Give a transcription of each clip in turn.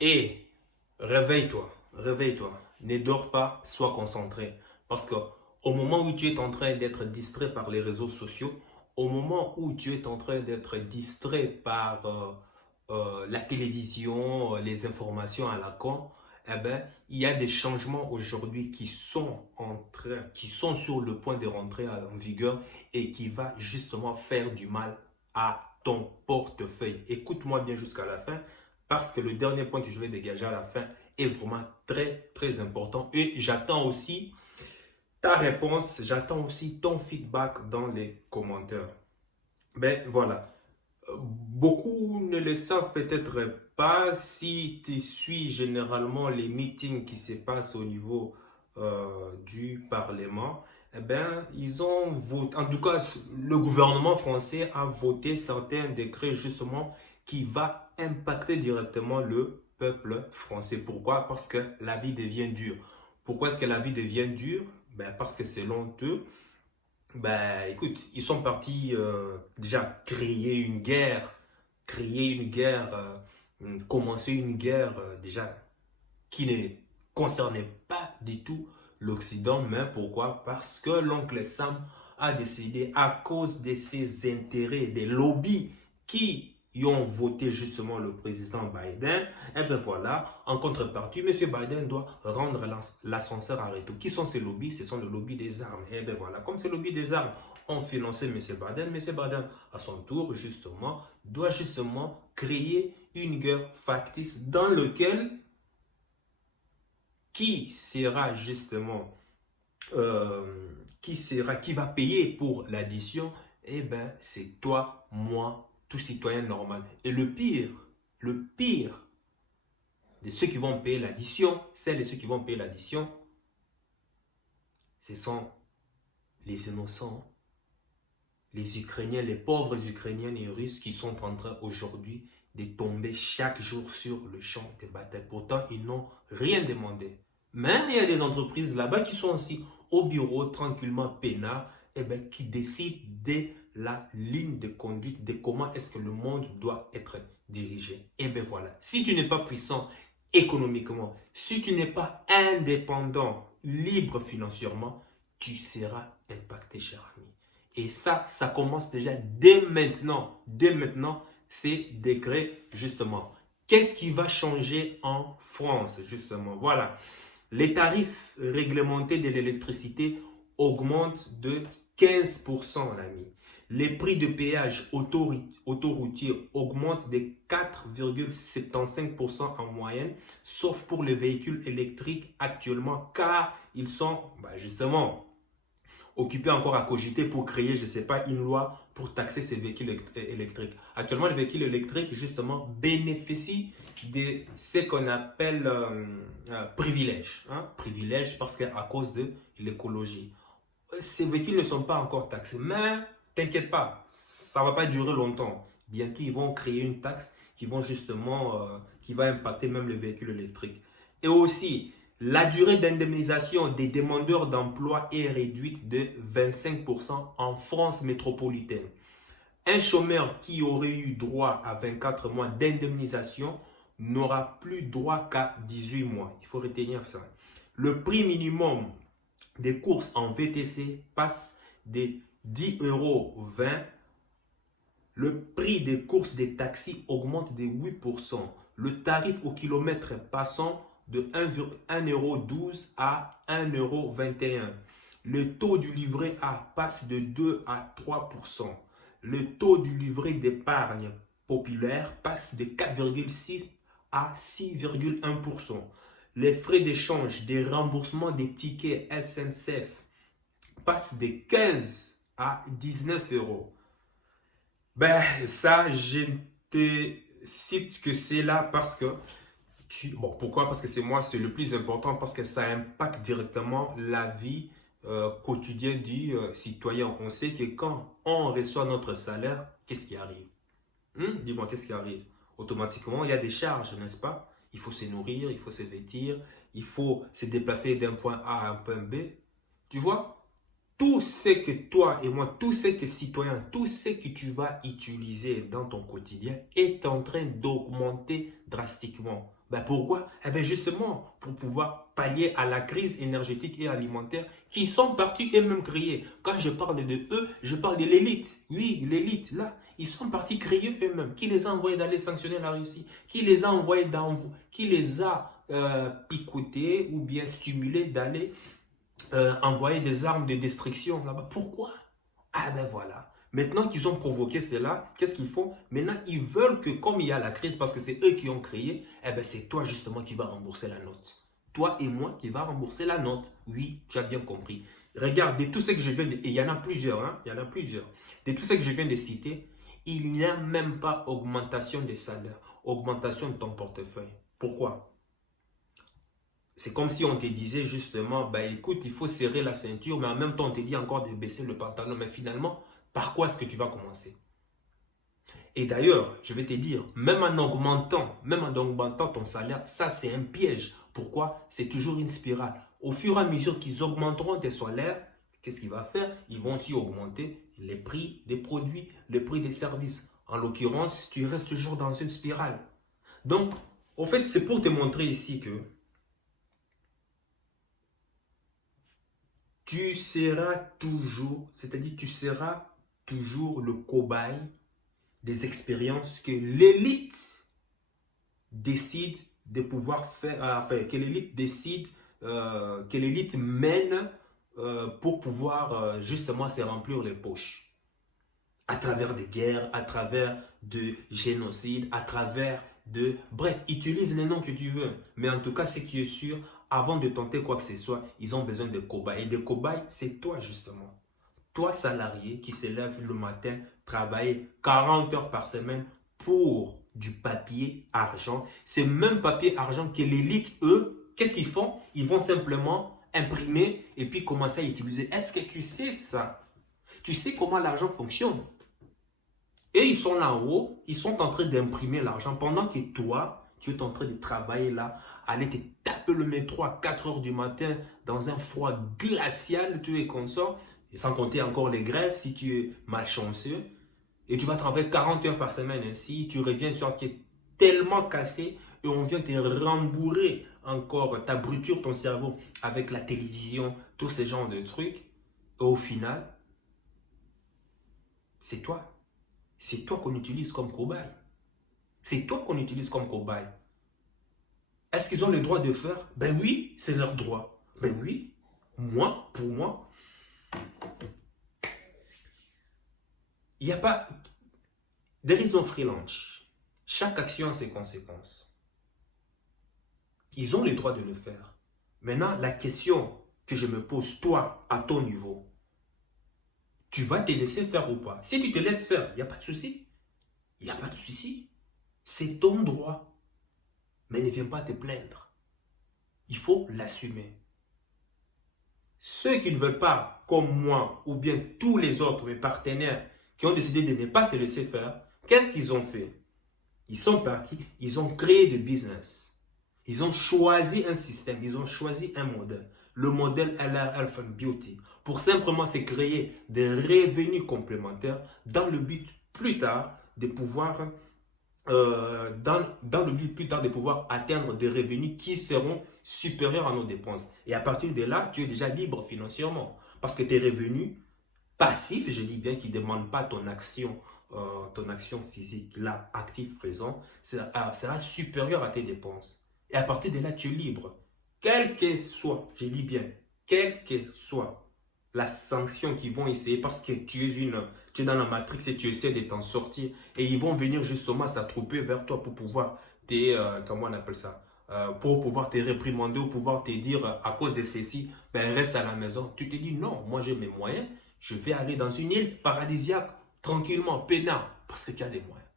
Et réveille-toi, réveille-toi. Ne dors pas, sois concentré. Parce que au moment où tu es en train d'être distrait par les réseaux sociaux, au moment où tu es en train d'être distrait par la télévision, les informations à la con, eh ben, il y a des changements aujourd'hui qui sont sur le point de rentrer en vigueur et qui va justement faire du mal à ton portefeuille. Écoute-moi bien jusqu'à la fin parce que le dernier point que je vais dégager à la fin est vraiment très, très important. Et j'attends aussi ta réponse, j'attends aussi ton feedback dans les commentaires. Ben voilà. Beaucoup ne le savent peut-être pas. Si tu suis généralement les meetings qui se passent au niveau du Parlement, eh ben, ils ont voté, en tout cas, le gouvernement français a voté certains décrets justement qui va impacter directement le peuple français. Pourquoi? Parce que la vie devient dure. Pourquoi est-ce que la vie devient dure? Ben, parce que selon eux, ben, écoute, ils sont partis déjà créer une guerre, commencer une guerre déjà qui ne concernait pas du tout l'Occident. Mais pourquoi? Parce que l'oncle Sam a décidé, à cause de ses intérêts, des lobbies qui y ont voté justement le président Biden, et bien voilà, en contrepartie, M. Biden doit rendre l'ascenseur à Reto. Qui sont ces lobbies? Ce sont les lobbies des armes. Et bien voilà, comme ces lobbies des armes ont financé M. Biden, M. Biden, à son tour, justement, doit justement créer une guerre factice dans laquelle qui sera justement, qui va payer pour l'addition? Eh ben, c'est toi, moi, tout citoyen normal. Et le pire de ceux qui vont payer l'addition, celles et ceux qui vont payer l'addition, ce sont les innocents, les Ukrainiens, les pauvres Ukrainiens et Russes qui sont en train aujourd'hui de tomber chaque jour sur le champ de bataille. Pourtant, ils n'ont rien demandé. Mais il y a des entreprises là-bas qui sont aussi au bureau, tranquillement peinards, et ben, qui décident de la ligne de conduite, de comment est-ce que le monde doit être dirigé. Et bien voilà, si tu n'es pas puissant économiquement, si tu n'es pas indépendant, libre financièrement, tu seras impacté, cher ami. Et ça commence déjà dès maintenant. Dès maintenant, ces décrets, justement. Qu'est-ce qui va changer en France, justement? Voilà. Les tarifs réglementés de l'électricité augmentent de 15%, l'ami. Les prix de péage autoroutier augmentent de 4,75% en moyenne, sauf pour les véhicules électriques actuellement, car ils sont justement occupé encore à cogiter pour créer, je ne sais pas, une loi pour taxer ces véhicules électriques. Actuellement, les véhicules électriques, justement, bénéficient de ce qu'on appelle privilèges. Hein? Privilèges parce qu'à cause de l'écologie. Ces véhicules ne sont pas encore taxés, mais t'inquiète pas, ça ne va pas durer longtemps. Bientôt, ils vont créer une taxe qui vont justement, qui va impacter même les véhicules électriques. Et aussi, la durée d'indemnisation des demandeurs d'emploi est réduite de 25% en France métropolitaine. Un chômeur qui aurait eu droit à 24 mois d'indemnisation n'aura plus droit qu'à 18 mois. Il faut retenir ça. Le prix minimum des courses en VTC passe de 10,20 €. Le prix des courses des taxis augmente de 8%. Le tarif au kilomètre passant de 1,12 € à 1,21 €. Le taux du livret A passe de 2 à 3%. Le taux du livret d'épargne populaire passe de 4,6 à 6,1%. Les frais d'échange des remboursements des tickets SNCF passent de 15 à 19 €. Ben, ça, je ne te cite que c'est là parce que bon, pourquoi? Parce que c'est moi, c'est le plus important, parce que ça impacte directement la vie quotidienne du citoyen. On sait que quand on reçoit notre salaire, qu'est-ce qui arrive? Dis-moi, qu'est-ce qui arrive? Automatiquement, il y a des charges, n'est-ce pas? Il faut se nourrir, il faut se vêtir, il faut se déplacer d'un point A à un point B. Tu vois? Tout ce que toi et moi, tout ce que citoyen, tout ce que tu vas utiliser dans ton quotidien est en train d'augmenter drastiquement. Ben pourquoi? Eh bien justement, pour pouvoir pallier à la crise énergétique et alimentaire qui sont partis eux-mêmes créer. Quand je parle de eux, je parle de l'élite. Oui, l'élite, là, ils sont partis créer eux-mêmes. Qui les a envoyés d'aller sanctionner la Russie? Qui les a envoyés qui les a picotés ou bien stimulés d'aller envoyer des armes de destruction là-bas? Pourquoi? Ah ben voilà. Maintenant qu'ils ont provoqué cela, qu'est-ce qu'ils font? Maintenant, ils veulent que comme il y a la crise, parce que c'est eux qui ont créé, eh ben c'est toi justement qui vas rembourser la note. Toi et moi qui va rembourser la note. Oui, tu as bien compris. Regarde, de tout ce que je viens de... Et il y en a plusieurs, hein? Il y en a plusieurs. De tout ce que je viens de citer, il n'y a même pas augmentation des salaires, augmentation de ton portefeuille. Pourquoi? C'est comme si on te disait justement, bah écoute, il faut serrer la ceinture, mais en même temps, on te dit encore de baisser le pantalon. Mais finalement, par quoi est-ce que tu vas commencer? Et d'ailleurs, je vais te dire, même en augmentant ton salaire, ça c'est un piège. Pourquoi? C'est toujours une spirale. Au fur et à mesure qu'ils augmenteront tes salaires, qu'est-ce qu'il va faire? Ils vont aussi augmenter les prix des produits, les prix des services. En l'occurrence, tu restes toujours dans une spirale. Donc, en fait, c'est pour te montrer ici que tu seras toujours, c'est-à-dire tu seras toujours le cobaye des expériences que l'élite décide de pouvoir faire, enfin, que l'élite décide, que l'élite mène pour pouvoir justement se remplir les poches. À travers des guerres, à travers de génocides, à travers de... Bref, utilise les noms que tu veux. Mais en tout cas, ce qui est sûr, avant de tenter quoi que ce soit, ils ont besoin de cobayes. Et de cobayes, c'est toi justement. Toi, salarié qui se lève le matin, travaille 40 heures par semaine pour du papier argent. C'est même papier argent que l'élite, eux, qu'est-ce qu'ils font? Ils vont simplement imprimer et puis commencer à utiliser. Est-ce que tu sais ça? Tu sais comment l'argent fonctionne? Et ils sont là en haut, ils sont en train d'imprimer l'argent pendant que toi, tu es en train de travailler là, aller te taper le métro à 4 heures du matin dans un froid glacial, tu es consort, et sans compter encore les grèves si tu es malchanceux. Et tu vas travailler 40 heures par semaine ainsi, tu reviens sur qui est tellement cassé et on vient te rembourrer encore, t'abrutir ton cerveau avec la télévision, tous ces genres de trucs. Et au final, c'est toi. C'est toi qu'on utilise comme cobaye. C'est toi qu'on utilise comme cobaye. Est-ce qu'ils ont le droit de faire? Ben oui, c'est leur droit. Ben oui, moi, pour moi, il n'y a pas... There is no free lunch. Chaque action a ses conséquences. Ils ont le droit de le faire. Maintenant, la question que je me pose, toi, à ton niveau, tu vas te laisser faire ou pas? Si tu te laisses faire, il n'y a pas de souci. Il n'y a pas de souci. C'est ton droit. Mais ne viens pas te plaindre. Il faut l'assumer. Ceux qui ne veulent pas, comme moi, ou bien tous les autres, mes partenaires, qui ont décidé de ne pas se laisser faire, qu'est-ce qu'ils ont fait? Ils sont partis, ils ont créé des business. Ils ont choisi un système, ils ont choisi un modèle. Le modèle LR Health and Beauty. Pour simplement se créer des revenus complémentaires dans le but plus tard de pouvoir dans le but plus tard de pouvoir atteindre des revenus qui seront supérieurs à nos dépenses. Et à partir de là, tu es déjà libre financièrement. Parce que tes revenus passifs, je dis bien, qui ne demandent pas ton action physique, là, actif, présent, sera supérieur à tes dépenses. Et à partir de là, tu es libre. Quelle que soit, je dis bien, quelle que soit la sanction qu'ils vont essayer, parce que tu es dans la matrix et tu essaies de t'en sortir, et ils vont venir justement s'attrouper vers toi pour pouvoir comment on appelle ça, pour pouvoir te réprimander ou pouvoir te dire à cause de ceci, ben reste à la maison. Tu te dis non, moi j'ai mes moyens, je vais aller dans une île paradisiaque, tranquillement, peinard, parce que tu as les moyens.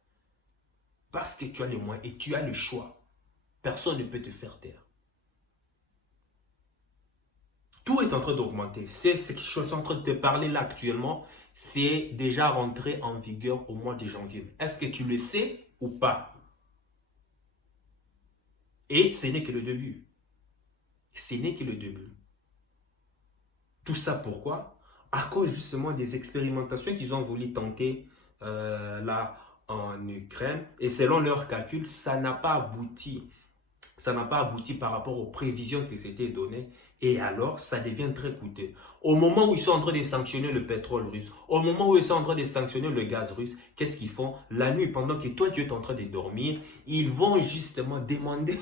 Parce que tu as les moyens et tu as le choix. Personne ne peut te faire taire. Tout est en train d'augmenter. C'est ce que je suis en train de te parler là actuellement. C'est déjà rentré en vigueur au mois de janvier. Est-ce que tu le sais ou pas? Et ce n'est que le début. Ce n'est que le début. Tout ça pourquoi? À cause justement des expérimentations qu'ils ont voulu tenter là en Ukraine. Et selon leurs calculs, ça n'a pas abouti ça n'a pas abouti par rapport aux prévisions qui s'étaient données. Et alors, ça devient très coûteux. Au moment où ils sont en train de sanctionner le pétrole russe, au moment où ils sont en train de sanctionner le gaz russe, qu'est-ce qu'ils font? La nuit, pendant que toi, tu es en train de dormir, ils vont justement demander,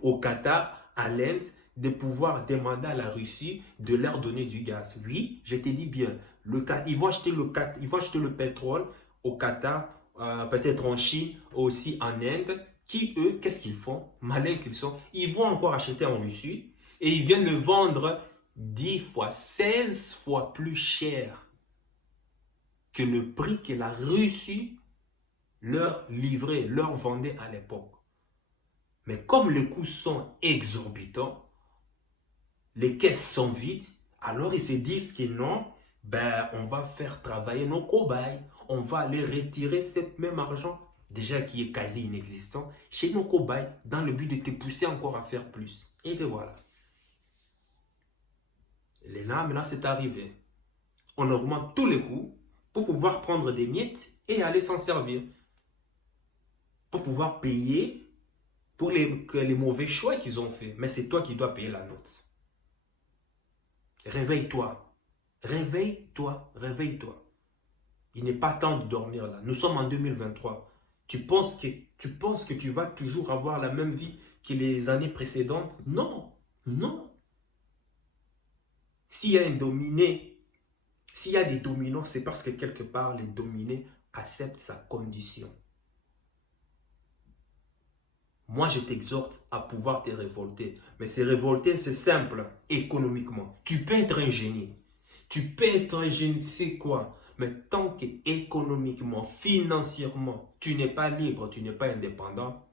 au Qatar, à l'Inde, de pouvoir demander à la Russie de leur donner du gaz. Oui, je te dis bien, ils vont acheter le pétrole au Qatar, peut-être en Chine, aussi en Inde, qui eux, qu'est-ce qu'ils font? Malins qu'ils sont, ils vont encore acheter en Russie et ils viennent le vendre 10 fois, 16 fois plus cher que le prix que la Russie leur livrait, leur vendait à l'époque. Mais comme les coûts sont exorbitants, les caisses sont vides, alors ils se disent que non, ben, on va faire travailler nos cobayes, on va aller retirer cet même argent, déjà qui est quasi inexistant, chez nos cobayes, dans le but de te pousser encore à faire plus. Et que voilà. Et là, maintenant, c'est arrivé. On augmente tous les coûts pour pouvoir prendre des miettes et aller s'en servir. Pour pouvoir payer pour les mauvais choix qu'ils ont fait. Mais c'est toi qui dois payer la note. Réveille-toi. Réveille-toi. Réveille-toi. Il n'est pas temps de dormir là. Nous sommes en 2023. Tu penses que tu vas toujours avoir la même vie que les années précédentes? Non. Non. S'il y a s'il y a des dominants, c'est parce que quelque part, les dominés acceptent sa condition. Moi, je t'exhorte à pouvoir te révolter. Mais se révolter, c'est simple, économiquement. Tu peux être un génie. Tu peux être un je ne sais quoi. Mais tant qu'économiquement, financièrement, tu n'es pas libre, tu n'es pas indépendant,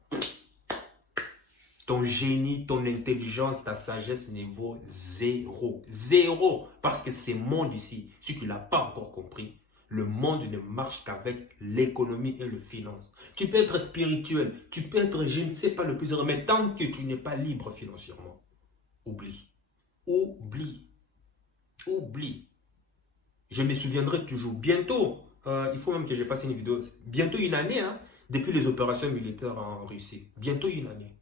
ton génie, ton intelligence, ta sagesse niveau zéro. Zéro. Parce que ce monde ici, si tu ne l'as pas encore compris, le monde ne marche qu'avec l'économie et le finance. Tu peux être spirituel, tu peux être, je ne sais pas, le plus heureux, mais tant que tu n'es pas libre financièrement, oublie. Oublie. Oublie. Je me souviendrai toujours. Bientôt, il faut même que je fasse une vidéo. Bientôt une année, hein, depuis les opérations militaires en Russie. Bientôt une année.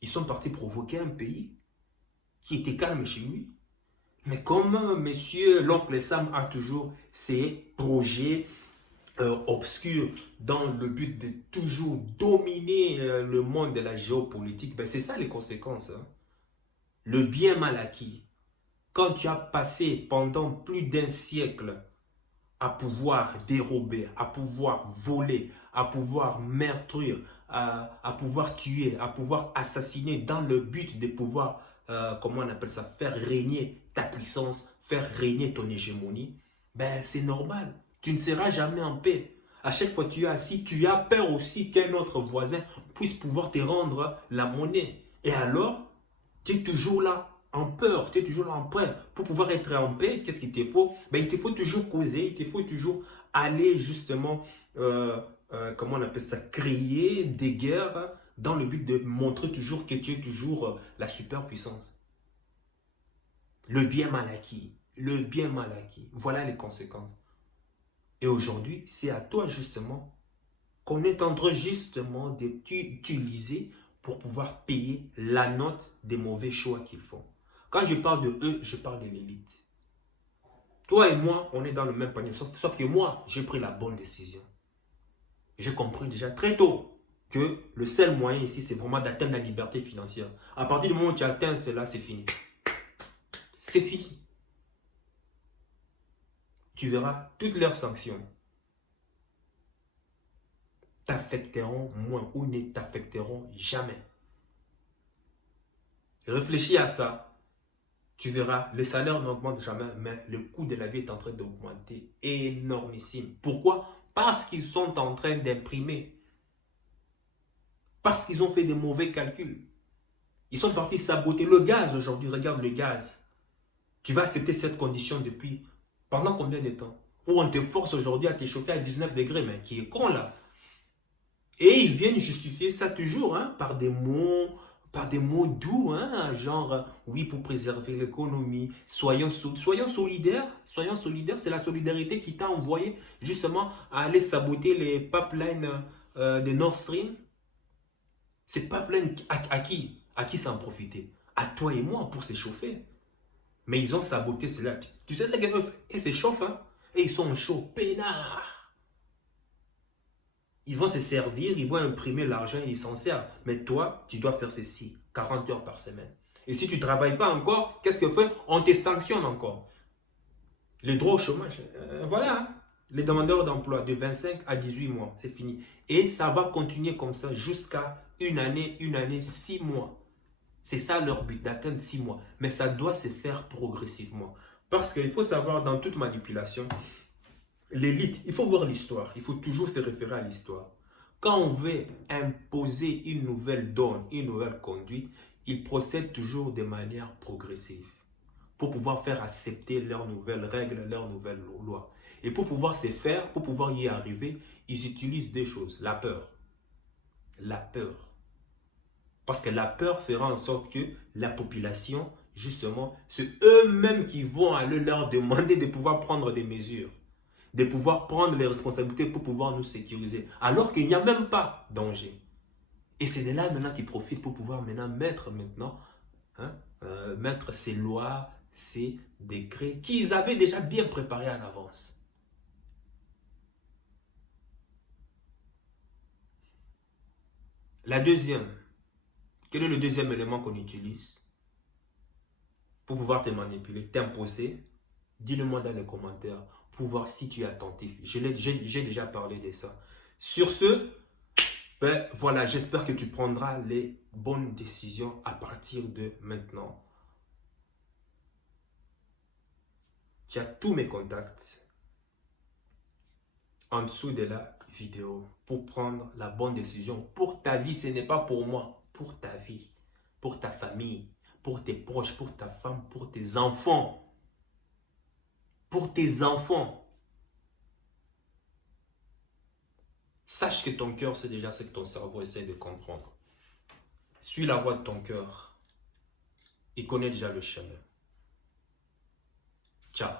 Ils sont partis provoquer un pays qui était calme chez lui. Mais comme monsieur l'oncle Sam a toujours ses projets obscurs dans le but de toujours dominer le monde de la géopolitique, ben c'est ça les conséquences. Hein. Le bien mal acquis. Quand tu as passé pendant plus d'un siècle à pouvoir dérober, à pouvoir voler, à pouvoir meurtrir, à pouvoir tuer, à pouvoir assassiner dans le but de pouvoir, comment on appelle ça, faire régner ta puissance, faire régner ton hégémonie, ben c'est normal. Tu ne seras jamais en paix. À chaque fois que tu es assis, tu as peur aussi qu'un autre voisin puisse pouvoir te rendre la monnaie. Et alors, tu es toujours là. En peur, tu es toujours là en peur. Pour pouvoir être en paix, qu'est-ce qu'il te faut? Ben, il te faut toujours causer, il te faut toujours aller justement, comment on appelle ça, créer des guerres dans le but de montrer toujours que tu es toujours la superpuissance. Le bien mal acquis, le bien mal acquis. Voilà les conséquences. Et aujourd'hui, c'est à toi justement qu'on est en train justement d'utiliser pour pouvoir payer la note des mauvais choix qu'ils font. Quand je parle de eux, je parle de l'élite. Toi et moi, on est dans le même panier. Sauf que moi, j'ai pris la bonne décision. J'ai compris déjà très tôt que le seul moyen ici, c'est vraiment d'atteindre la liberté financière. À partir du moment où tu atteins cela, c'est fini. C'est fini. Tu verras toutes leurs sanctions t'affecteront moins ou ne t'affecteront jamais. Réfléchis à ça. Tu verras, le salaire n'augmente jamais, mais le coût de la vie est en train d'augmenter énormissime. Pourquoi? Parce qu'ils sont en train d'imprimer. Parce qu'ils ont fait des mauvais calculs. Ils sont partis saboter le gaz aujourd'hui. Regarde le gaz. Tu vas accepter cette condition depuis pendant combien de temps? Où on te force aujourd'hui à t'échauffer à 19 degrés, mais qui est con là? Et ils viennent justifier ça toujours hein, par des mots doux, hein, genre oui pour préserver l'économie, soyons solidaires, c'est la solidarité qui t'a envoyé justement à aller saboter les pipelines de Nord Stream. C'est pas plein à qui? À qui s'en profiter? À toi et moi pour s'échauffer. Mais ils ont saboté cela. Tu sais ce qu'ils s'échauffent, hein? Et ils sont chauds, peinards. Ils vont se servir, ils vont imprimer l'argent et ils s'en servent. Mais toi, tu dois faire ceci, 40 heures par semaine. Et si tu ne travailles pas encore, qu'est-ce que fait? On te sanctionne encore. Le droit au chômage, voilà. Hein? Les demandeurs d'emploi de 25 à 18 mois, c'est fini. Et ça va continuer comme ça jusqu'à une année, 6 mois. C'est ça leur but, d'atteindre 6 mois. Mais ça doit se faire progressivement. Parce qu'il faut savoir, dans toute manipulation, l'élite, il faut voir l'histoire. Il faut toujours se référer à l'histoire. Quand on veut imposer une nouvelle donne, une nouvelle conduite, ils procèdent toujours de manière progressive pour pouvoir faire accepter leurs nouvelles règles, leurs nouvelles lois. Et pour pouvoir se faire, pour pouvoir y arriver, ils utilisent des choses. La peur. La peur. Parce que la peur fera en sorte que la population, justement, c'est eux-mêmes qui vont aller leur demander de pouvoir prendre des mesures, de pouvoir prendre les responsabilités pour pouvoir nous sécuriser, alors qu'il n'y a même pas danger. Et c'est de là maintenant qu'ils profitent pour pouvoir mettre ces lois, ces décrets qu'ils avaient déjà bien préparés en avance. La deuxième, quel est le deuxième élément qu'on utilise pour pouvoir te manipuler, t'imposer? Dis-le-moi dans les commentaires pour voir si tu es attentif. J'ai déjà parlé de ça. Sur ce, ben, voilà, j'espère que tu prendras les bonnes décisions à partir de maintenant. Tu as tous mes contacts en dessous de la vidéo pour prendre la bonne décision pour ta vie. Ce n'est pas pour moi, pour ta vie, pour ta famille, pour tes proches, pour ta femme, pour tes enfants. Pour tes enfants. Sache que ton cœur, c'est déjà ce que ton cerveau essaie de comprendre. Suis la voie de ton cœur et connais déjà le chemin. Ciao.